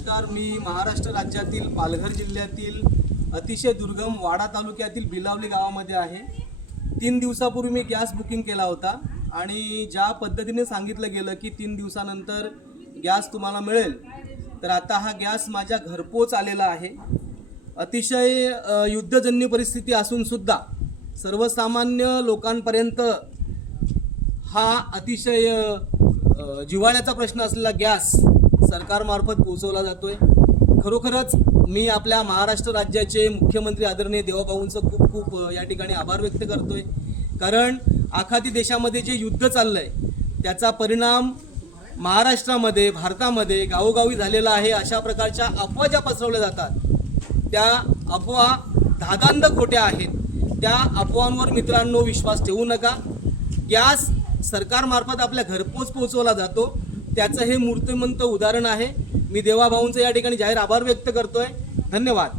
नमस्कार. मी महाराष्ट्र राज्यातील पालघर जिल्ह्यातील अतिशय दुर्गम वाडा तालुक्यातील बिलावली गावामध्ये आहे. 3 दिवसापूर्वी मी गॅस बुकिंग केला होता आणि ज्या पद्धतीने सांगितलं गेलं की 3 दिवसानंतर गॅस तुम्हाला मिळेल, तर आता हा गॅस माझ्या घरपोच आलेला आहे. अतिशय युद्धजन्य परिस्थिती असून सुद्धा सर्वसामान्य लोकांपर्यंत हा अतिशय जिव्हाळ्याचा प्रश्न असलेला गॅस सरकारमार्फत पोहोचवला जातोय. खरोखरच मी आपल्या महाराष्ट्र राज्याचे मुख्यमंत्री आदरणीय देवाभाऊंचं खूप खूप या ठिकाणी आभार व्यक्त करतोय. कारण आखाती देशामध्ये जे युद्ध चाललंय त्याचा परिणाम महाराष्ट्रामध्ये, भारतामध्ये गावोगावी झालेला आहे. अशा प्रकारच्या अफवा ज्या पसरवल्या जातात त्या अफवा धादांध खोट्या आहेत. त्या अफवांवर मित्रांनो विश्वास ठेवू नका. गॅस सरकारमार्फत आपल्या घरपोच पोहोचवला जातो, त्याचं हे मूर्तिमंत उदाहरण आहे. मी देवाभाऊंचं या ठिकाणी जाहीर आभार व्यक्त करतोय. धन्यवाद.